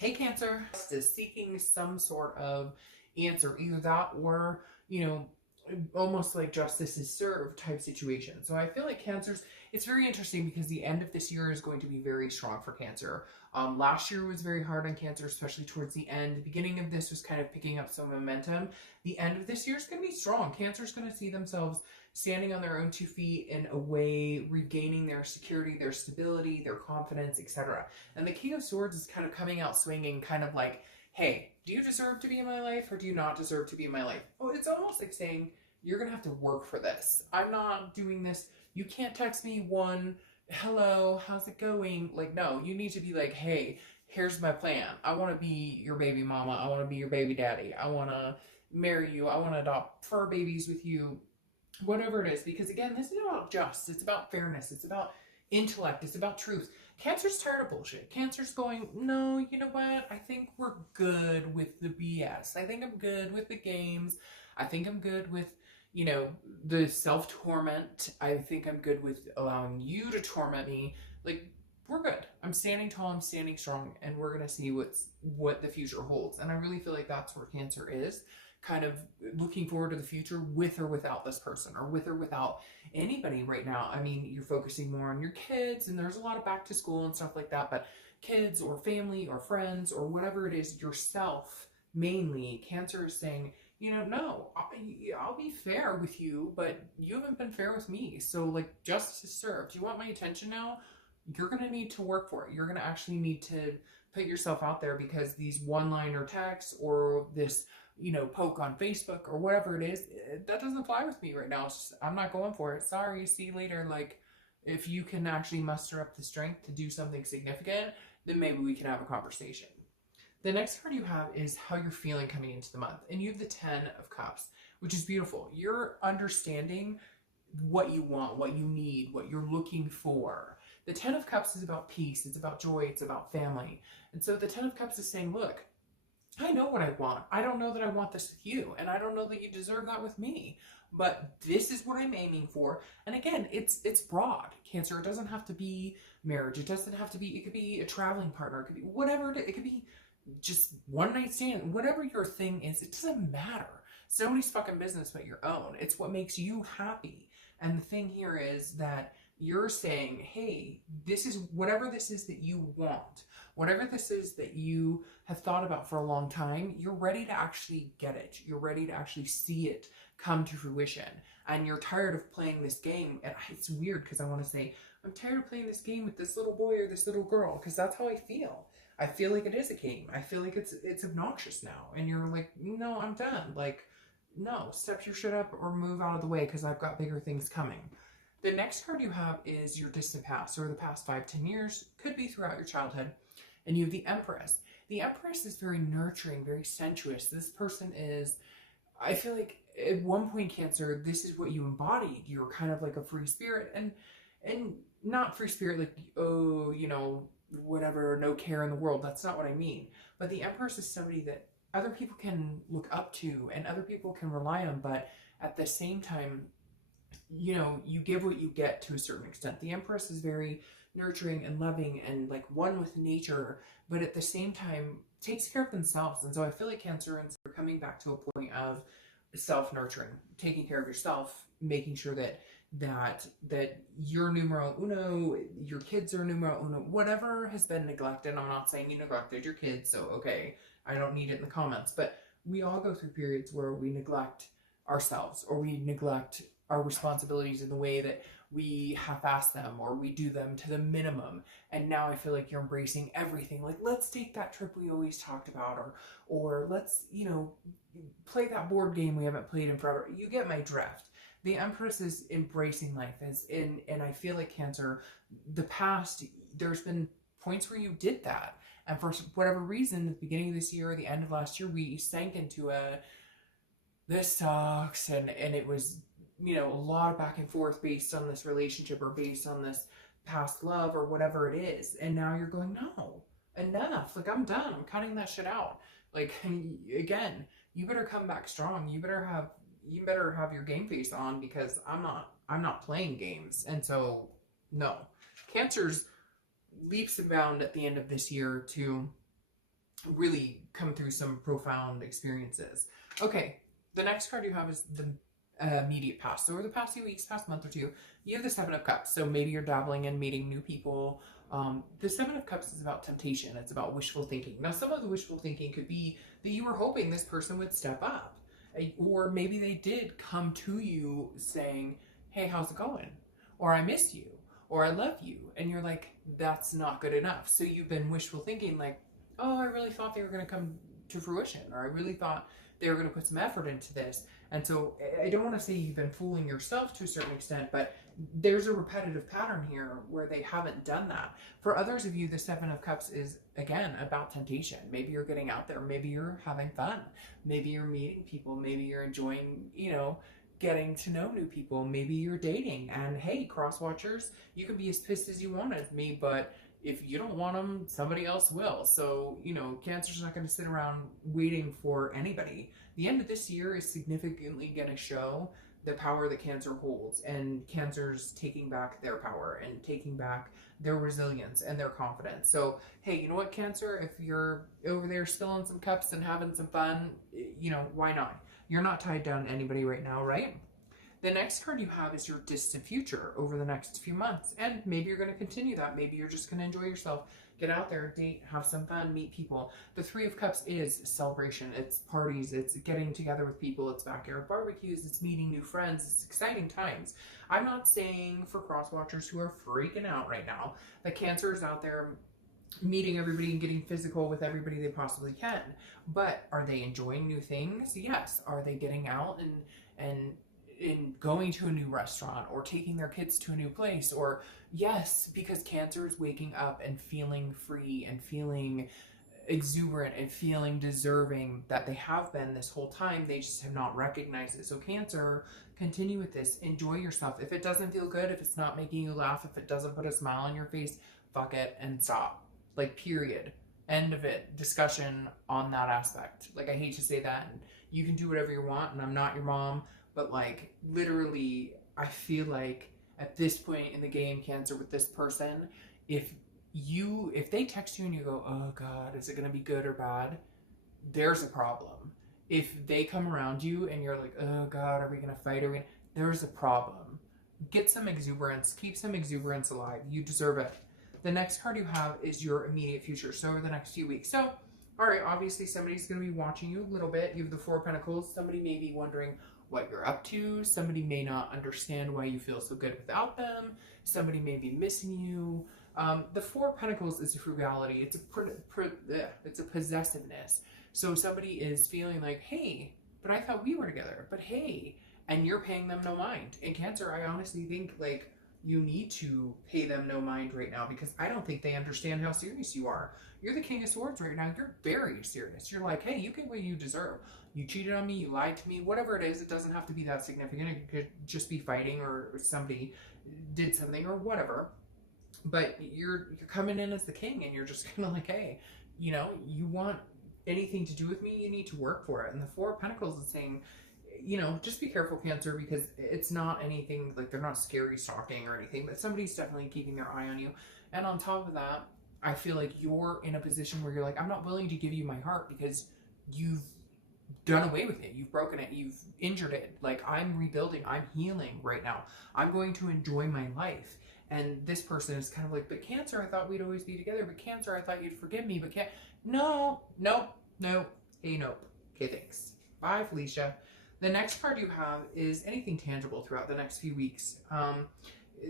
Hey Cancer is seeking some sort of answer, either that or, almost like justice is served type situation. So I feel like Cancer's, it's very interesting because the end of this year is going to be very strong for Cancer. Last year was very hard on Cancer, especially towards the end. The beginning of this was kind of picking up some momentum. The end of this year is going to be strong. Cancer's going to see themselves standing on their own 2 feet in a way, regaining their security, their stability, their confidence, etc. And the King of Swords is kind of coming out swinging, kind of like, hey, do you deserve to be in my life or do you not deserve to be in my life? Oh, it's almost like saying, you're going to have to work for this. I'm not doing this. You can't text me one, hello, how's it going? Like, no, you need to be like, hey, here's my plan. I want to be your baby mama. I want to be your baby daddy. I want to marry you. I want to adopt fur babies with you. Whatever it is. Because again, this is about just. It's about fairness. It's about intellect. It's about truth. Cancer's tired of bullshit. Cancer's going, no, you know what? I think we're good with the BS. I think I'm good with the games. I think I'm good with, the self-torment. I think I'm good with allowing you to torment me. Like, we're good. I'm standing tall, I'm standing strong, and we're going to see what the future holds. And I really feel like that's where Cancer is, kind of looking forward to the future with or without this person, or with or without anybody right now. I mean, you're focusing more on your kids, and there's a lot of back to school and stuff like that, but kids or family or friends or whatever it is, yourself mainly, Cancer is saying, no, I'll be fair with you, but you haven't been fair with me. So, like, justice is served. You want my attention now? You're going to need to work for it. You're going to actually need to put yourself out there, because these one-liner texts or this, poke on Facebook or whatever it is, that doesn't fly with me right now. It's just, I'm not going for it. Sorry, see you later. Like, if you can actually muster up the strength to do something significant, then maybe we can have a conversation. The next card you have is how you're feeling coming into the month. And you have the 10 of Cups, which is beautiful. You're understanding what you want, what you need, what you're looking for. The 10 of Cups is about peace. It's about joy. It's about family. And so the 10 of Cups is saying, look, I know what I want. I don't know that I want this with you. And I don't know that you deserve that with me. But this is what I'm aiming for. And again, it's broad, Cancer. It doesn't have to be marriage. It doesn't have to be, it could be a traveling partner. It could be whatever it is. It could be just one night stand, whatever your thing is. It doesn't matter. It's nobody's fucking business but your own. It's what makes you happy. And the thing here is that you're saying, hey, this is whatever this is that you want, whatever this is that you have thought about for a long time, you're ready to actually get it. You're ready to actually see it come to fruition. And you're tired of playing this game. And it's weird because I want to say, I'm tired of playing this game with this little boy or this little girl, because that's how I feel. I feel like it is a game. I feel like it's obnoxious now. And you're like, no, I'm done. Like, no, step your shit up or move out of the way, because I've got bigger things coming. The next card you have is your distant past, or the past 5-10 years, could be throughout your childhood. And you have the Empress. The Empress is very nurturing, very sensuous. This person is, I feel like at one point, Cancer, this is what you embodied. You're kind of like a free spirit, and not free spirit like, oh, whatever, no care in the world. That's not what I mean. But the Empress is somebody that other people can look up to and other people can rely on, but at the same time, you give what you get to a certain extent. The Empress is very nurturing and loving and like one with nature, but at the same time takes care of themselves. And so I feel like Cancerans are coming back to a point of self-nurturing, taking care of yourself, making sure that you're numero uno, your kids are numero uno, whatever has been neglected. I'm not saying you neglected your kids, so okay, I don't need it in the comments, but we all go through periods where we neglect ourselves, or we neglect our responsibilities in the way that we half-ass them, or we do them to the minimum. And now I feel like you're embracing everything. Like, let's take that trip we always talked about, or let's, play that board game we haven't played in forever. You get my drift. The Empress is embracing life, and I feel like Cancer, the past, there's been points where you did that. And for whatever reason, at the beginning of this year or the end of last year, we sank into this sucks, and it was, a lot of back and forth based on this relationship or based on this past love or whatever it is. And now you're going, no, enough. Like, I'm done. I'm cutting that shit out. Like, again, you better come back strong. You better have your game face on, because I'm not playing games. And so, no. Cancer's leaps and bounds at the end of this year to really come through some profound experiences. Okay, the next card you have is the immediate past. So over the past few weeks, past month or two, you have the Seven of Cups. So maybe you're dabbling in meeting new people. The Seven of Cups is about temptation. It's about wishful thinking. Now, some of the wishful thinking could be that you were hoping this person would step up. Or maybe they did come to you saying, hey, how's it going? Or I miss you. Or I love you. And you're like, that's not good enough. So you've been wishful thinking like, oh, I really thought they were going to come to fruition. Or I really thought they were going to put some effort into this. And so I don't want to say you've been fooling yourself to a certain extent, but there's a repetitive pattern here where they haven't done that. For others of you, the Seven of Cups is, again, about temptation. Maybe you're getting out there. Maybe you're having fun. Maybe you're meeting people. Maybe you're enjoying, getting to know new people. Maybe you're dating. And hey, cross watchers, you can be as pissed as you want at me, but if you don't want them, somebody else will. So, Cancer's not going to sit around waiting for anybody. The end of this year is significantly going to show the power that Cancer holds, and Cancer's taking back their power and taking back their resilience and their confidence. So, hey, you know what, Cancer? If you're over there spilling some cups and having some fun, why not? You're not tied down to anybody right now, right? The next card you have is your distant future over the next few months. And maybe you're going to continue that. Maybe you're just going to enjoy yourself, get out there, date, have some fun, meet people. The Three of Cups is celebration. It's parties. It's getting together with people. It's backyard barbecues. It's meeting new friends. It's exciting times. I'm not saying for cross watchers who are freaking out right now that Cancer is out there meeting everybody and getting physical with everybody they possibly can. But are they enjoying new things? Yes. Are they getting out and in going to a new restaurant or taking their kids to a new place? Or yes, because Cancer is waking up and feeling free and feeling exuberant and feeling deserving that they have been this whole time. They just have not recognized it. So Cancer, continue with this. Enjoy yourself. If it doesn't feel good, if it's not making you laugh, if it doesn't put a smile on your face, fuck it and stop. Like, period. End of it. Discussion on that aspect. Like, I hate to say that. And you can do whatever you want, and I'm not your mom. But like, literally, I feel like at this point in the game, Cancer, with this person, if they text you and you go, oh God, is it going to be good or bad? There's a problem. If they come around you and you're like, oh God, are we going to fight? There's a problem. Get some exuberance. Keep some exuberance alive. You deserve it. The next card you have is your immediate future. So over the next few weeks. So, all right, obviously somebody's going to be watching you a little bit. You have the Four of Pentacles. Somebody may be wondering what you're up to. Somebody may not understand why you feel so good without them. Somebody may be missing you. The Four of Pentacles is a frugality. It's a possessiveness. So somebody is feeling like, hey, but I thought we were together. But hey, and you're paying them no mind. And Cancer, I honestly think like you need to pay them no mind right now, because I don't think they understand how serious you are. You're the King of Swords right now. You're very serious. You're like, hey, you get what you deserve. You cheated on me, you lied to me, whatever it is. It doesn't have to be that significant. It could just be fighting, or somebody did something or whatever. But you're coming in as the king, and you're just kind of like, hey, you want anything to do with me, you need to work for it. And the Four of Pentacles is saying, just be careful, Cancer, because it's not anything, like they're not scary stalking or anything, but somebody's definitely keeping their eye on you. And on top of that, I feel like you're in a position where you're like, I'm not willing to give you my heart because you've done away with it. You've broken it. You've injured it. Like, I'm rebuilding. I'm healing right now. I'm going to enjoy my life. And this person is kind of like, but Cancer, I thought we'd always be together. But Cancer, I thought you'd forgive me. But no. Hey, nope. Okay, thanks. Bye, Felicia. The next card you have is anything tangible throughout the next few weeks,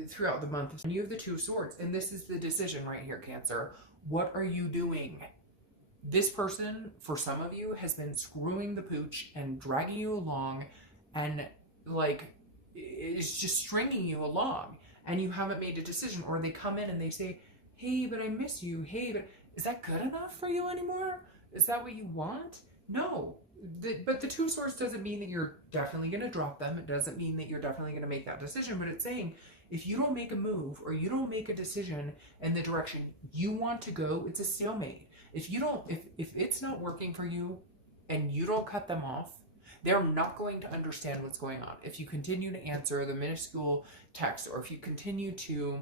throughout the month. And you have the Two of Swords. And this is the decision right here, Cancer. What are you doing? This person, for some of you, has been screwing the pooch and dragging you along and, like, is just stringing you along. And you haven't made a decision. Or they come in and they say, hey, but I miss you. Hey, but is that good enough for you anymore? Is that what you want? No. But the Two of Swords doesn't mean that you're definitely going to drop them. It doesn't mean that you're definitely going to make that decision. But it's saying, if you don't make a move or you don't make a decision in the direction you want to go, it's a stalemate. If it's not working for you and you don't cut them off, they're not going to understand what's going on. If you continue to answer the minuscule text, or if you continue to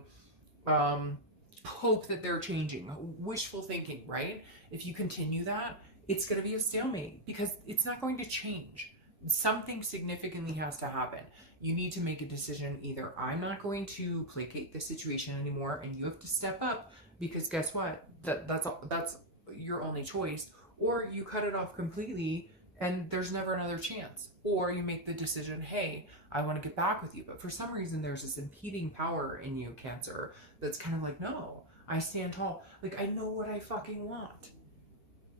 hope that they're changing, wishful thinking, right? If you continue that, it's going to be a stalemate because it's not going to change. Something significantly has to happen. You need to make a decision. Either I'm not going to placate the situation anymore and you have to step up, because guess what? That's your only choice. Or you cut it off completely and there's never another chance. Or you make the decision, hey, I want to get back with you. But for some reason, there's this impeding power in you, Cancer, that's kind of like, no, I stand tall. Like, I know what I fucking want.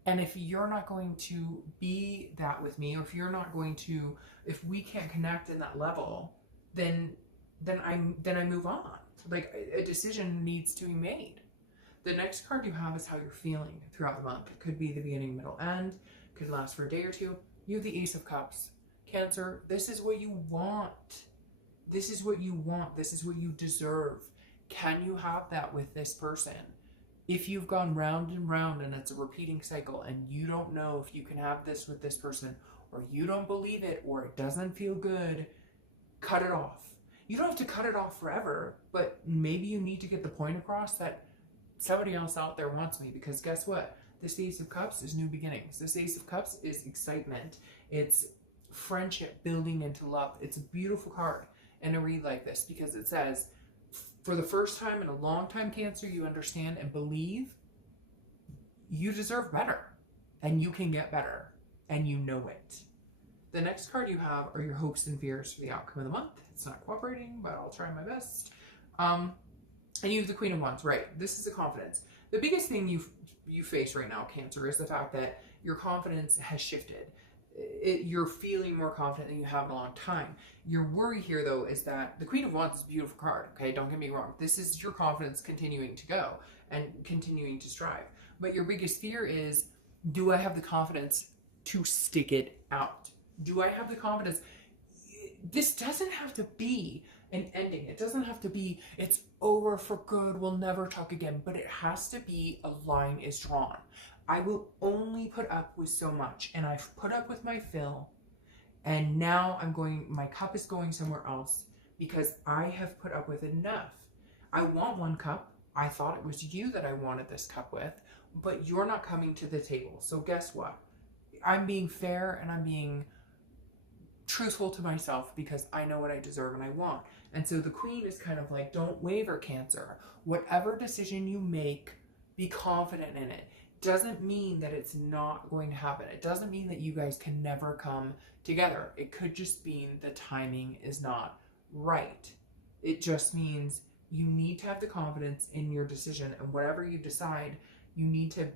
And if you're not going to be that with me, or if you're not going to, if we can't connect in that level, then I move on. Like, a decision needs to be made. The next card you have is how you're feeling throughout the month. It could be the beginning, middle, end. Could last for a day or two. You have the Ace of Cups. Cancer, this is what you want. This is what you want. This is what you deserve. Can you have that with this person? If you've gone round and round and it's a repeating cycle and you don't know if you can have this with this person, or you don't believe it, or it doesn't feel good, cut it off. You don't have to cut it off forever, but maybe you need to get the point across that somebody else out there wants me, because guess what? This Ace of Cups is new beginnings. This Ace of Cups is excitement. It's friendship building into love. It's a beautiful card. And I read like this because it says, for the first time in a long time, Cancer, you understand and believe you deserve better and you can get better and you know it. The next card you have are your hopes and fears for the outcome of the month. It's not cooperating, but I'll try my best. And you have the Queen of Wands, right? This is the confidence. The biggest thing you face right now, Cancer, is the fact that your confidence has shifted. You're feeling more confident than you have in a long time. Your worry here, though, is that the Queen of Wands is a beautiful card, okay? Don't get me wrong. This is your confidence continuing to go and continuing to strive. But your biggest fear is, do I have the confidence to stick it out? Do I have the confidence? This doesn't have to be an ending. It doesn't have to be, it's over for good, we'll never talk again. But it has to be a line is drawn. I will only put up with so much, and I've put up with my fill, and now my cup is going somewhere else because I have put up with enough. I want one cup. I thought it was you that I wanted this cup with, but you're not coming to the table. So guess what? I'm being fair and I'm being truthful to myself because I know what I deserve and I want. And so the Queen is kind of like, don't waver, Cancer. Whatever decision you make, be confident in it. Doesn't mean that it's not going to happen. It doesn't mean that you guys can never come together. It could just mean the timing is not right. It just means you need to have the confidence in your decision, and whatever you decide, you need to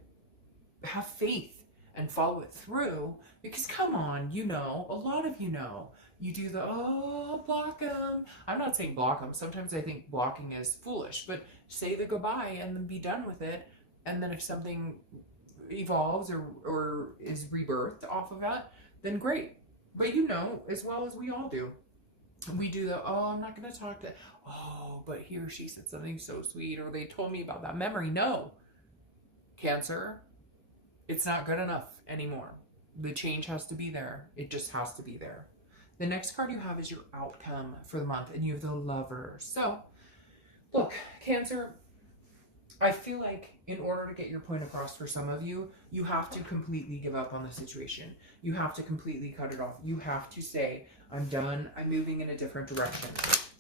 have faith and follow it through, because come on, you know, a lot of you do the, oh, block them. I'm not saying block them. Sometimes I think blocking is foolish, but say the goodbye and then be done with it. And then if something evolves or is rebirthed off of that, then great. But you know, as well as we all do, we do the, oh, I'm not going to talk to, oh, but he or she said something so sweet, or they told me about that memory. No, Cancer, it's not good enough anymore. The change has to be there. It just has to be there. The next card you have is your outcome for the month, and you have the Lover. So, look, Cancer, I feel like in order to get your point across for some of you, you have to completely give up on the situation. You have to completely cut it off. You have to say, I'm done. I'm moving in a different direction.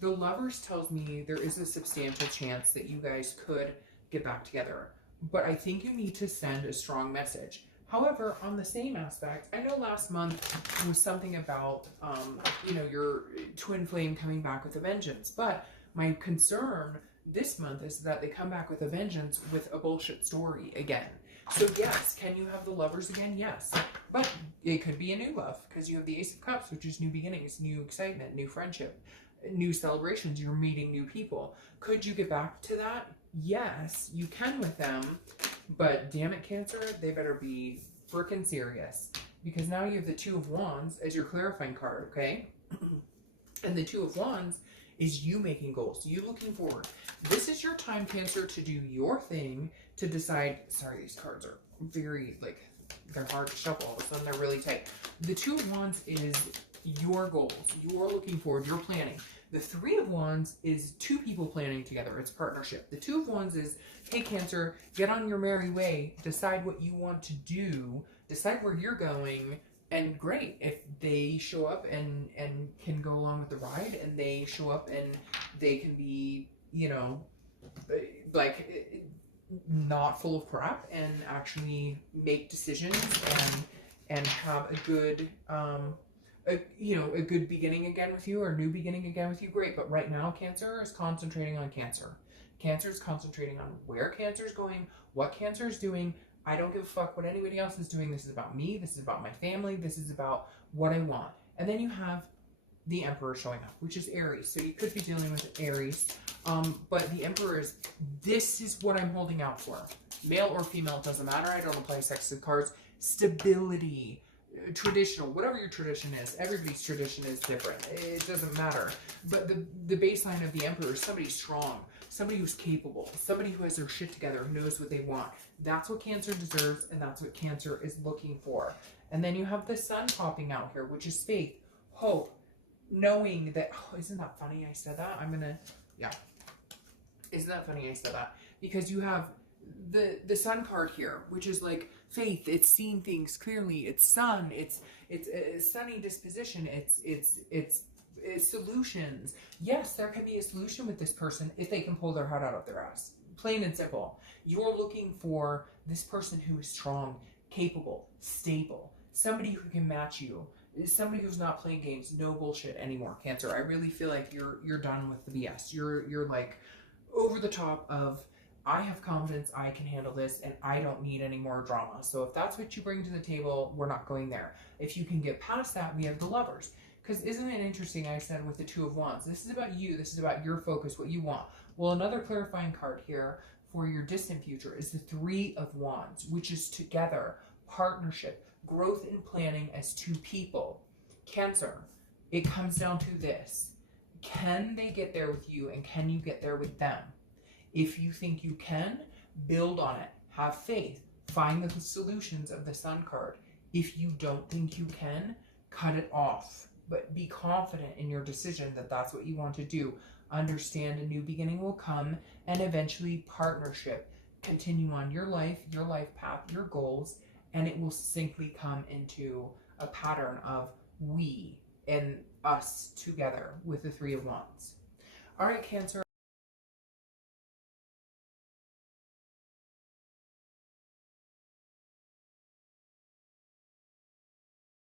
The Lovers tells me there is a substantial chance that you guys could get back together. But I think you need to send a strong message. However, on the same aspect, I know last month was something about, your twin flame coming back with a vengeance. But my concern this month is that they come back with a vengeance with a bullshit story again. So yes, can you have the Lovers again? Yes. But it could be a new love, because you have the Ace of Cups, which is new beginnings, new excitement, new friendship, new celebrations. You're meeting new people. Could you get back to that? Yes, you can with them. But damn it, Cancer, they better be freaking serious. Because now you have the Two of Wands as your clarifying card, okay? And the Two of Wands is you making goals, you looking forward. This is your time, Cancer, to do your thing, to decide. Sorry, these cards are very, they're hard to shuffle. All of a sudden, they're really tight. The Two of Wands is your goals. You're looking forward. You're planning. The Three of Wands is two people planning together. It's partnership. The Two of Wands is, hey, Cancer, get on your merry way. Decide what you want to do. Decide where you're going. And great, if they show up and can go along with the ride, and they show up and they can be, you know, like, not full of crap and actually make decisions and have a good a good beginning again with you, or a new beginning again with you, great. But right now, Cancer is concentrating on Cancer. Cancer is concentrating on where Cancer is going, what Cancer is doing. I don't give a fuck what anybody else is doing. This is about me. This is about my family. This is about what I want. And then you have the Emperor showing up, which is Aries. So you could be dealing with Aries. But the Emperor is, this is what I'm holding out for. Male or female, it doesn't matter. I don't apply sex cards. Stability, traditional, whatever your tradition is. Everybody's tradition is different. It doesn't matter. But the baseline of the Emperor is somebody strong, somebody who's capable, somebody who has their shit together, who knows what they want. That's what Cancer deserves, and that's what Cancer is looking for. And then you have the Sun popping out here, which is faith, hope, knowing that, oh, isn't that funny I said that? Isn't that funny I said that? Because you have the Sun card here, which is like faith. It's seeing things clearly. It's sun. It's a sunny disposition. It's solutions. Yes, there can be a solution with this person if they can pull their heart out of their ass. Plain and simple. You're looking for this person who is strong, capable, stable, somebody who can match you, somebody who's not playing games, no bullshit anymore, Cancer. I really feel like you're done with the BS. You're like over the top of, I have confidence, I can handle this, and I don't need any more drama. So if that's what you bring to the table, we're not going there. If you can get past that, we have the Lovers. Because isn't it interesting, I said with the Two of Wands, this is about you, this is about your focus, what you want. Well, another clarifying card here for your distant future is the Three of Wands, which is together, partnership, growth and planning as two people. Cancer, it comes down to this. Can they get there with you, and can you get there with them? If you think you can, build on it. Have faith. Find the solutions of the Sun card. If you don't think you can, cut it off. But be confident in your decision that that's what you want to do. Understand a new beginning will come, and eventually partnership. Continue on your life path, your goals, and it will succinctly come into a pattern of we and us together with the Three of Wands. All right, Cancer.